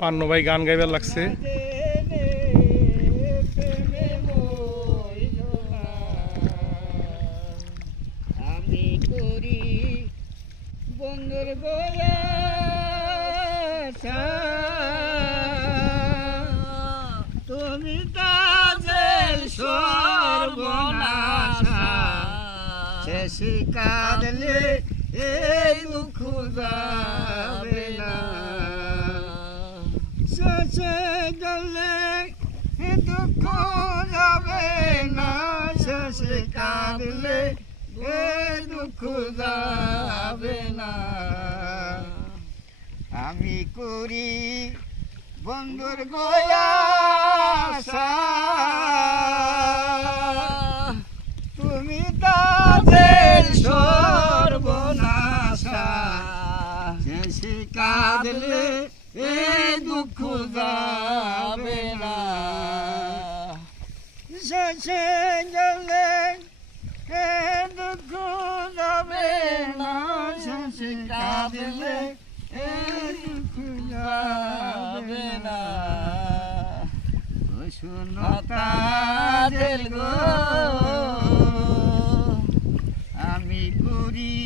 পান্নু ভাই গান গাইবার লাগছে। আমি করি বন্ধুর গোলা তুমি তাজের সর্বনাশা শেষে কাঁদলে এই দুঃখ যাবে না শেষে গেলে এই দুঃখ যাবে না শেষে কাঁদলে এই দুঃখ যাবে না আমি করি বন্ধুর গোয়া তুমি তাদের সর্বনাশা শেষে কাঁদলে এই দুঃখ যাবে না শেষে গেলে এই দুঃখ যাবে না শেষে কাঁদলে এই দুঃখ যাবে না শুনো তাদের গো আমি করি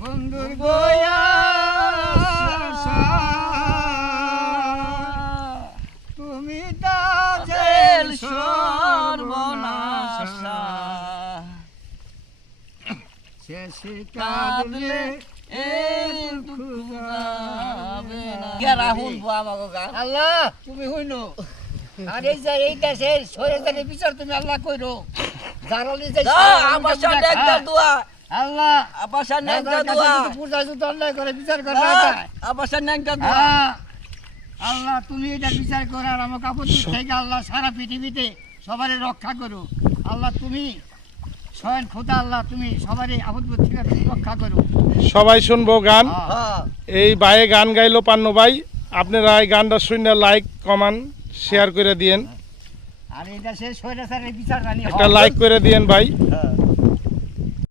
বন্ধুর গোয়া তুমি তাদের সর্বনাশা শেষে কাঁদলে আল্লাহ তুমি হইনো আর এই যে এই দেশে সরেদারে বিচার তুমি আল্লাহ কইরো জারালি যে আবাসা নেকটা দোয়া আল্লাহ আবাসা নেকটা দোয়া পূজা যুদ্ধ আল্লাহ করে বিচার করে আবাসা নেকটা দোয়া আল্লাহ তুমি এটা বিচার করো আর আমার কাপড় থেকে আল্লাহ সারা পৃথিবীতে সবারই রক্ষা করো আল্লাহ তুমি স্বয়ং খোদা আল্লাহ তুমি সবারই আপদ থেকে রক্ষা করো সবাই শুনবো গান। এই ভাইয়ে গান গাইলো পান্নু ভাই, আপনারা এই গানটা শুনে লাইক কমেন্ট শেয়ার করে দিয়েন, আর এটা শেষ হয়ে বিচার জানি একটা লাইক করে দিয়েন ভাই।